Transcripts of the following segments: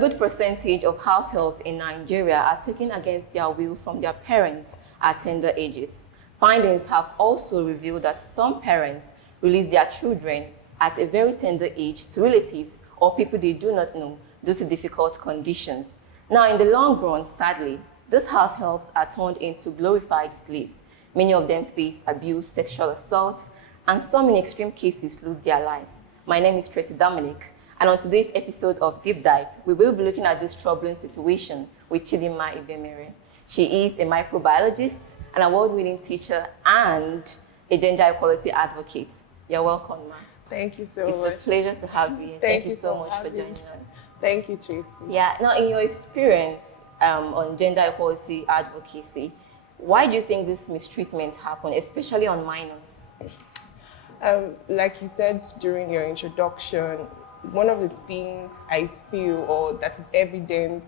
good percentage of house helps in Nigeria are taken against their will from their parents at tender ages. Findings have also revealed that some parents release their children at a very tender age to relatives or people they do not know due to difficult conditions. Now, in the long run, sadly, these house helps are turned into glorified slaves. Many of them face abuse, sexual assaults, and some in extreme cases lose their lives. My name is Tracy Dominic, and on today's episode of Deep Dive, we will be looking at this troubling situation with Chidinma Ibemere. She is a microbiologist, an award-winning teacher, and a gender equality advocate. You're welcome, ma. Thank you so much. It's a pleasure to have you. Thank you so much for joining us. Thank you, Tracy. Yeah. Now, in your experience on gender equality advocacy, why do you think this mistreatment happen, especially on minors? Like you said during your introduction, one of the things I feel, or that is evident,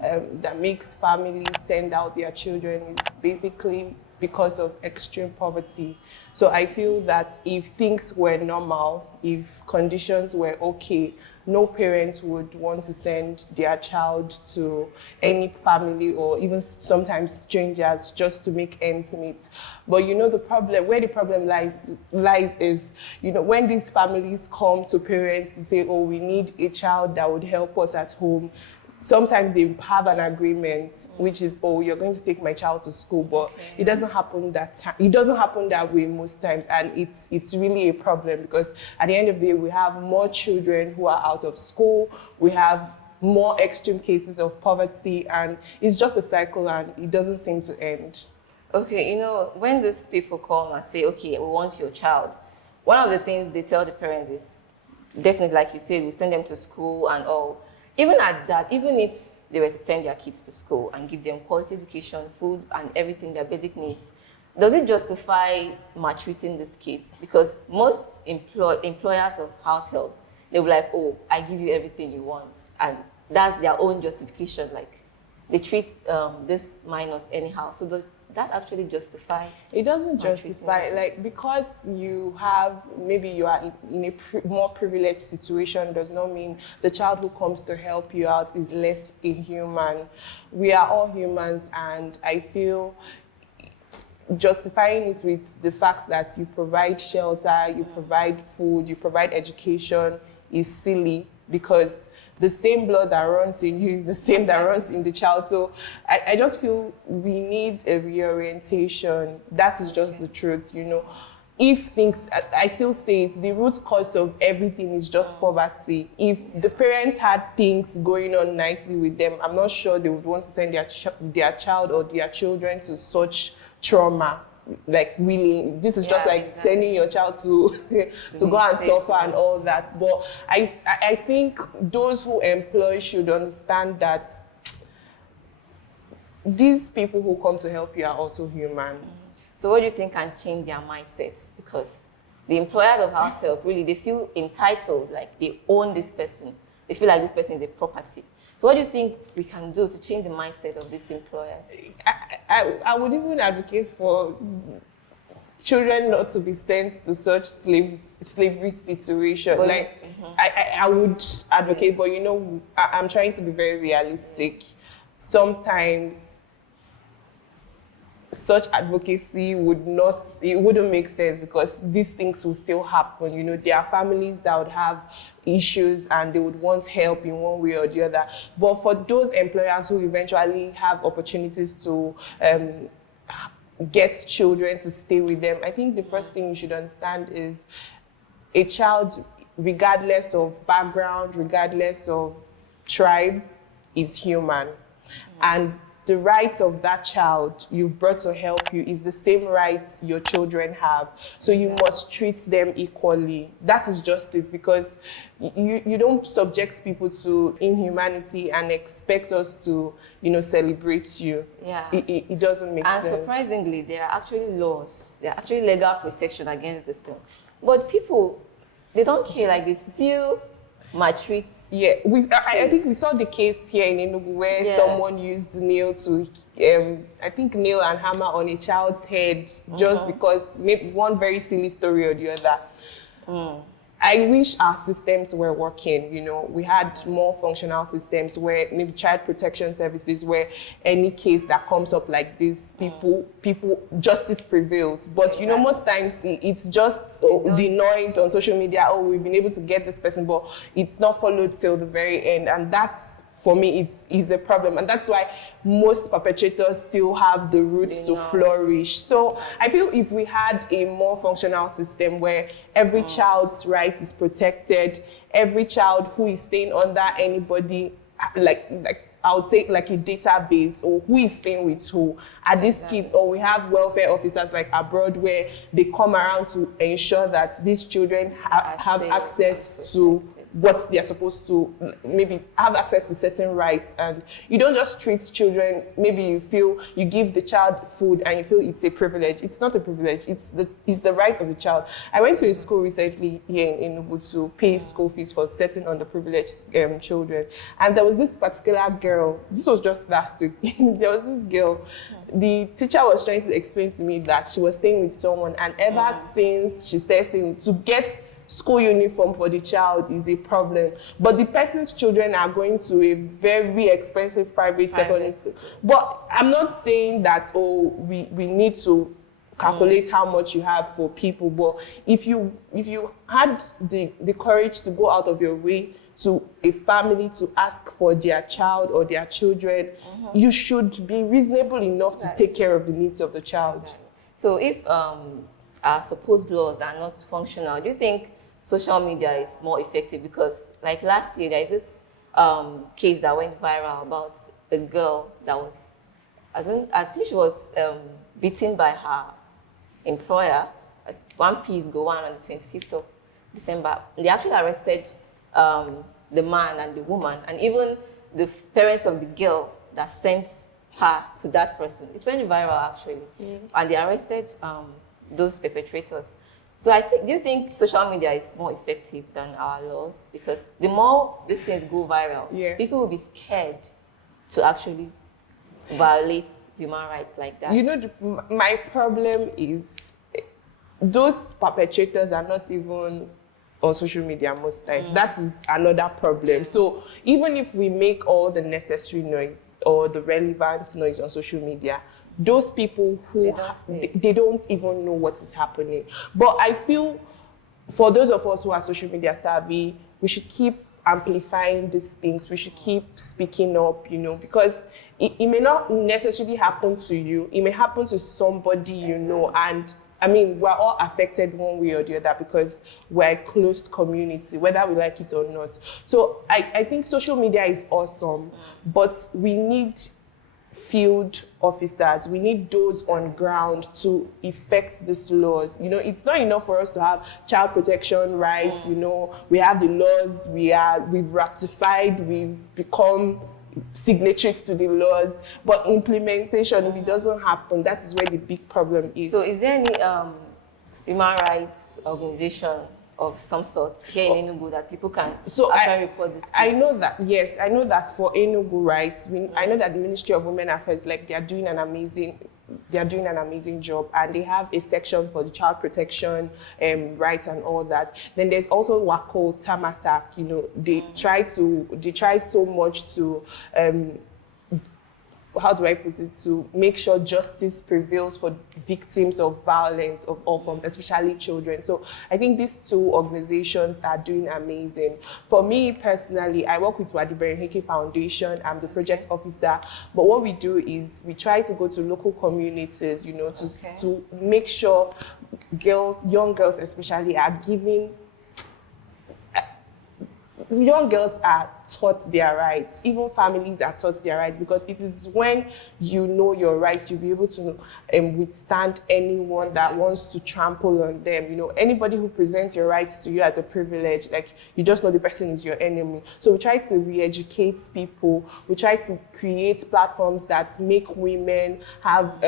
that makes families send out their children is basically because of extreme poverty. So I feel that if things were normal, if conditions were okay, no parents would want to send their child to any family or even sometimes strangers just to make ends meet. But you know, the problem, where the problem lies is, you know, when these families come to parents to say, oh, we need a child that would help us at home, sometimes they have an agreement, which is, oh, you're going to take my child to school, but it doesn't happen it doesn't happen that way most times, and it's really a problem, because at the end of the day, we have more children who are out of school, we have more extreme cases of poverty, and it's just a cycle, and it doesn't seem to end. Okay, you know, when these people come and say, okay, we want your child, one of the things they tell the parents is, definitely, like you said, we send them to school and all. Even at that, even if they were to send their kids to school and give them quality education, food, and everything, their basic needs, does it justify maltreating these kids? Because most employers of house helps, they'll be like, oh, I give you everything you want. And that's their own justification. Like, they treat these minors anyhow. So does that actually justify? It doesn't justify, like, because you have, maybe you are in a more privileged situation does not mean the child who comes to help you out is less inhuman. We are all humans, and I feel justifying it with the fact that you provide shelter, you provide food, you provide education is silly, because the same blood that runs in you is the same that runs in the child. So I just feel we need a reorientation. That is just the truth, you know. If things, I still say it's the root cause of everything is just poverty. If the parents had things going on nicely with them, I'm not sure they would want to send their child or their children to such trauma. Like willing, this is just like sending your child to go and suffer and all that. But I think those who employ should understand that these people who come to help you are also human. So what do you think can change their mindsets? Because the employers of house help, really, they feel entitled, like they own this person. They feel like this person is a property. So what do you think we can do to change the mindset of these employers? I would even advocate for children not to be sent to such slavery situation. But, like, I would advocate, but you know, I'm trying to be very realistic. Sometimes such advocacy wouldn't make sense, because these things will still happen. You know, there are families that would have issues and they would want help in one way or the other. But for those employers who eventually have opportunities to get children to stay with them, I think the first thing you should understand is a child, regardless of background, regardless of tribe, is human. And the rights of that child you've brought to help you is the same rights your children have. So you must treat them equally. That is justice, because you don't subject people to inhumanity and expect us to, you know, celebrate you. Yeah. It doesn't make sense. And surprisingly, there are actually laws. There are actually legal protection against this thing. But people, they don't care, like they still maltreat. Yeah, I think we saw the case here in Enugu where someone used nail to, I think nail and hammer on a child's head just because maybe one very silly story or the other. I wish our systems were working, we had more functional systems where maybe child protection services, where any case that comes up like this, people justice prevails. But most times it's just the noise on social media. Oh, we've been able to get this person, but it's not followed till the very end, and that's, for me, it's a problem. And that's why most perpetrators still have the roots to flourish. So I feel if we had a more functional system where every child's right is protected, every child who is staying under anybody, like I would say like a database, or who is staying with who, are these kids, or we have welfare officers like abroad where they come around to ensure that these children have access to what they're supposed to, maybe have access to certain rights. And you don't just treat children, maybe you feel you give the child food and you feel it's a privilege. It's not a privilege, it's the right of the child. I went to a school recently here in Enugu to pay school fees for certain underprivileged children. And there was this particular girl, this was just last week, there was this girl, the teacher was trying to explain to me that she was staying with someone, and ever since she started staying with, to get school uniform for the child is a problem. But the person's children are going to a very expensive private secondary school. But I'm not saying that, we need to calculate how much you have for people. But if you had the courage to go out of your way to a family to ask for their child or their children, you should be reasonable enough to take care of the needs of the child. So if our supposed laws are not functional, do you think social media is more effective? Because like last year, there is this case that went viral about a girl that was, I think she was beaten by her employer. One piece go on the 25th of December. They actually arrested the man and the woman, and even the parents of the girl that sent her to that person. It went viral actually, and they arrested those perpetrators. So do you think social media is more effective than our laws? Because the more these things go viral, people will be scared to actually violate human rights like that. My problem is those perpetrators are not even on social media most times. That is another problem. So even if we make all the necessary noise or the relevant noise on social media, those people who they don't even know what is happening. But I feel for those of us who are social media savvy, we should keep amplifying these things. We should keep speaking up, because it may not necessarily happen to you. It may happen to somebody and I mean, we're all affected one way or the other because we're a closed community, whether we like it or not. So I think social media is awesome, but we need field officers. We need those on ground to effect these laws. It's not enough for us to have child protection rights. We have the laws, we've ratified, we've become signatories to the laws, but implementation, if it doesn't happen, that is where the big problem is. So is there any human rights organization of some sort here in Enugu that people can report this case? I know that, yes, I know that for Enugu rights, I know that the Ministry of Women Affairs, they are doing an amazing job, and they have a section for the child protection rights and all that. Then there's also Wako Tamasak. They try so much to how do I put it, to make sure justice prevails for victims of violence of all forms, especially children. So I think these two organizations are doing amazing. For me personally, I work with Wadi Berenheke Foundation. I'm the project officer. But what we do is we try to go to local communities, to make sure young girls especially, young girls are taught their rights. Even families are taught their rights, because it is when you know your rights, you'll be able to withstand anyone that wants to trample on them. Anybody who presents your rights to you as a privilege, you just know the person is your enemy. So we try to re-educate people. We try to create platforms that make women have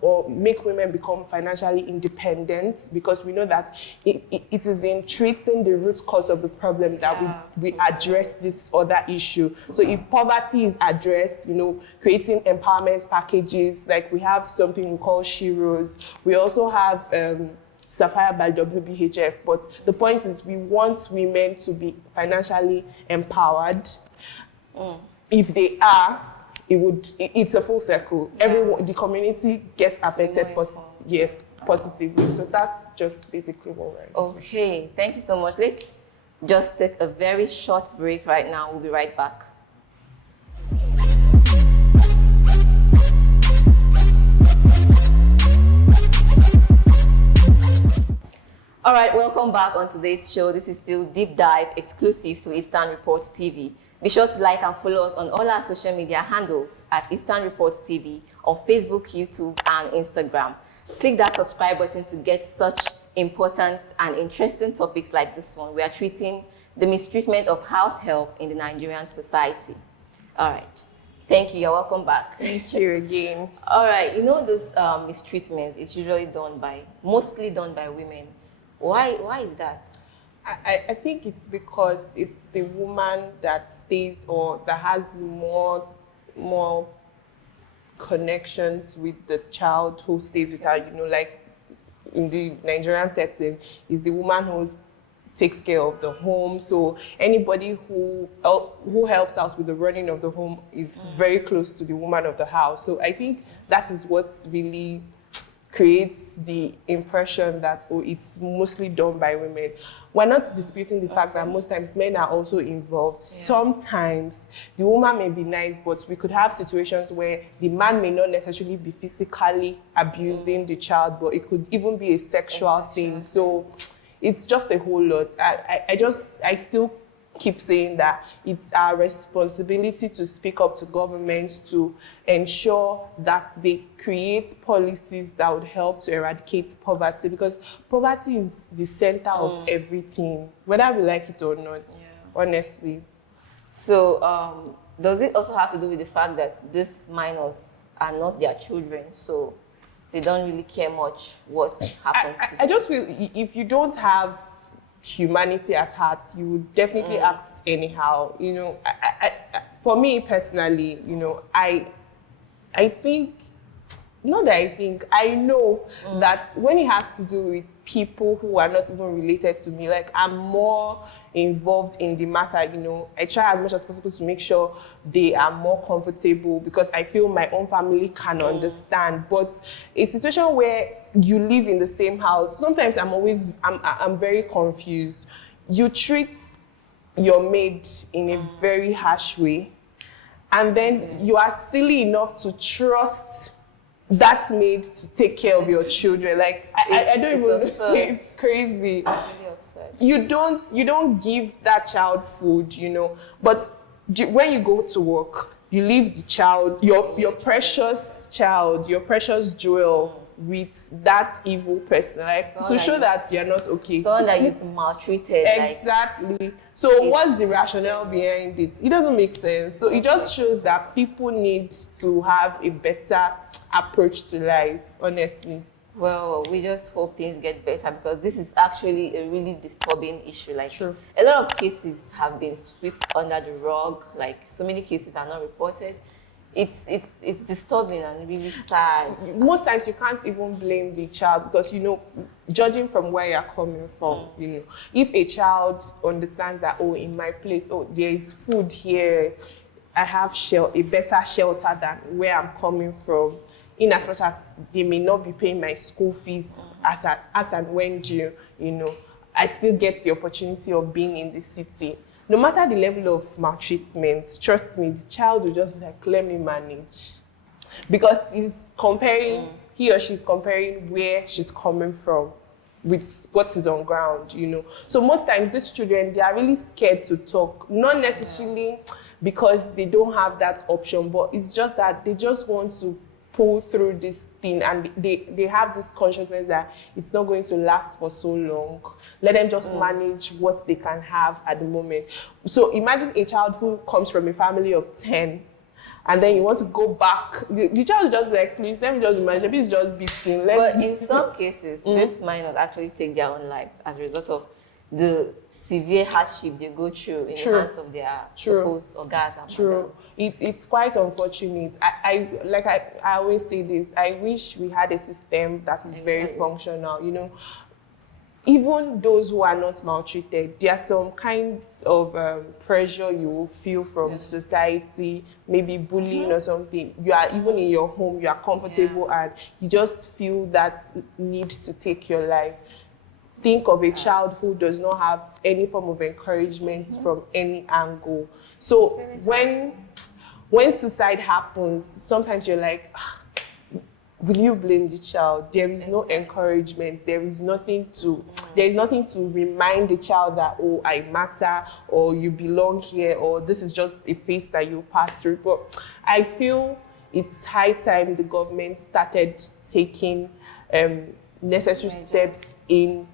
or make women become financially independent, because we know that it is in treating the root cause of the problem that we address this other issue. So if poverty is addressed, creating empowerment packages, like we have something we call Shiros. We also have certified by WBHF. But the point is, we want women to be financially empowered. If they are, it's a full circle. Everyone, the community gets affected, yes, positively. So that's just basically what we're into. Okay, thank you so much. Let's just take a very short break right now. We'll be right back. All right, welcome back on today's show. This is still Deep Dive, exclusive to Eastern Reports TV. Be sure to like and follow us on all our social media handles at Eastern Reports TV on Facebook, YouTube, and Instagram. Click that subscribe button to get such important and interesting topics like this one. We are treating the mistreatment of house help in the Nigerian society. All right. Thank you. You're welcome back. Thank you again. All right. You know, this mistreatment is usually mostly done by women. Why is that? I think it's because it's the woman that stays or that has more connections with the child who stays with her. You know, like in the Nigerian setting, is the woman who takes care of the home. So anybody who helps us with the running of the home is very close to the woman of the house. So I think that is what's really creates the impression that, oh, it's mostly done by women. We're not disputing the fact that most times men are also involved. Yeah. Sometimes the woman may be nice, but we could have situations where the man may not necessarily be physically abusing the child, but it could even be a sexual thing. So it's just a whole lot. I still keep saying that it's our responsibility to speak up to governments to ensure that they create policies that would help to eradicate poverty, because poverty is the center of everything, whether we like it or not, honestly. So does it also have to do with the fact that these minors are not their children, so they don't really care much what happens to them? I just feel if you don't have humanity at heart, you would definitely act anyhow. You know, for me personally, you know, I think, not that I think, I know that when it has to do with people who are not even related to me, like I'm more involved in the matter, you know, I try as much as possible to make sure they are more comfortable, because I feel my own family can understand. But a situation where you live in the same house, sometimes I'm very confused. You treat your maid in a very harsh way, and then you are silly enough to trust that maid to take care of your children. Like I don't even. It's crazy. It's really absurd. You don't give that child food, you know. But when you go to work, you leave the child, your precious child, your precious jewel, with that evil person, like someone to show that you're not okay. Someone that you've maltreated. Exactly. Like, so what's the rationale behind it? It doesn't make sense. So it just shows that people need to have a better approach to life, honestly. Well, we just hope things get better, because this is actually a really disturbing issue. Like, True. A lot of cases have been swept under the rug. Like, so many cases are not reported. It's disturbing and really sad. Most times you can't even blame the child, because, you know, judging from where you're coming from, you know, if a child understands that, oh, in my place, oh, there is food here, I have a better shelter than where I'm coming from, in as much as they may not be paying my school fees as and when due, you know, I still get the opportunity of being in the city. No matter the level of maltreatment, trust me, the child will just be like, let me manage. Because he or she's comparing where she's coming from with what is on ground, you know. So most times these children, they are really scared to talk, not necessarily because they don't have that option, but it's just that they just want to pull through this thing, and they have this consciousness that it's not going to last for so long. Let them just manage what they can have at the moment. So imagine a child who comes from a family of 10, and then you want to go back. The child will just be like, please, let me just manage. Please just beating. But in some cases, these minors actually take their own lives as a result of the severe hardship they go through in the hands of their supposed ogas and mothers. It's quite unfortunate. I always say this. I wish we had a system that is very functional. You know, even those who are not maltreated, there are some kinds of pressure you will feel from society, maybe bullying or something. You are even in your home, you are comfortable and you just feel that need to take your life. Think of a child who does not have any form of encouragement from any angle. So when suicide happens, sometimes you're like, will you blame the child? There is no encouragement. There is nothing to remind the child that, oh, I matter, or you belong here, or this is just a phase that you pass through. But I feel it's high time the government started taking necessary steps in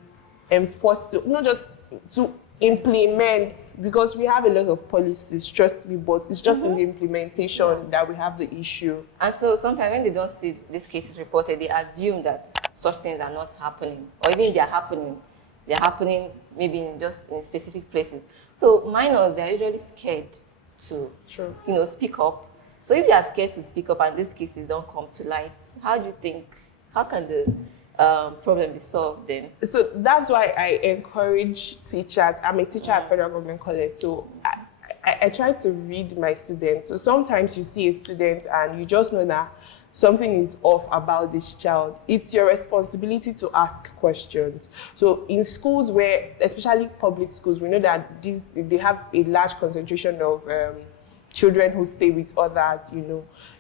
enforcing, not just to implement, because we have a lot of policies, trust me, but it's just in the implementation that we have the issue. And so sometimes when they don't see these cases reported, they assume that such things are not happening, or even if they're happening maybe in specific places. So minors, they're usually scared to speak up. So if they are scared to speak up and these cases don't come to light, how can the problem be solved then? So that's why I encourage teachers. I'm a teacher at Federal Government College, so I try to read my students. So sometimes you see a student and you just know that something is off about this child. It's your responsibility to ask questions. So in schools where, especially public schools, we know that they have a large concentration of children who stay with others,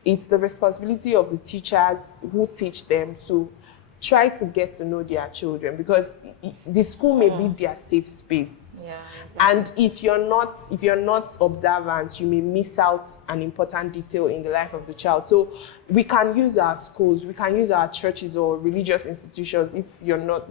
It's the responsibility of the teachers who teach them to try to get to know their children, because the school may be their safe space. Yeah, exactly. And if you're not observant, you may miss out an important detail in the life of the child. So we can use our schools, we can use our churches or religious institutions. If you're not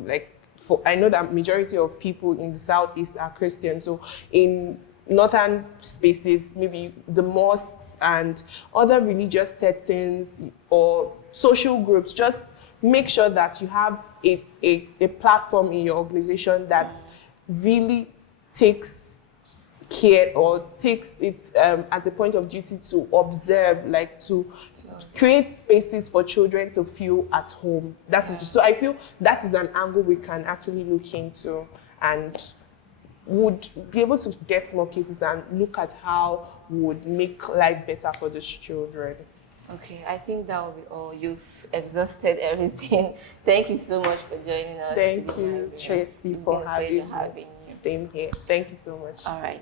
I know that majority of people in the Southeast are Christian. So in northern spaces, maybe the mosques and other religious settings or social groups, just make sure that you have a platform in your organization that really takes care or takes it as a point of duty to observe, to create spaces for children to feel at home. So I feel that is an angle we can actually look into and would be able to get more cases and look at how we would make life better for these children. Okay, I think that will be all. You've exhausted everything. Thank you so much for joining us. Thank you, Tracy, for having me. Having you. Same here. Thank you so much. All right.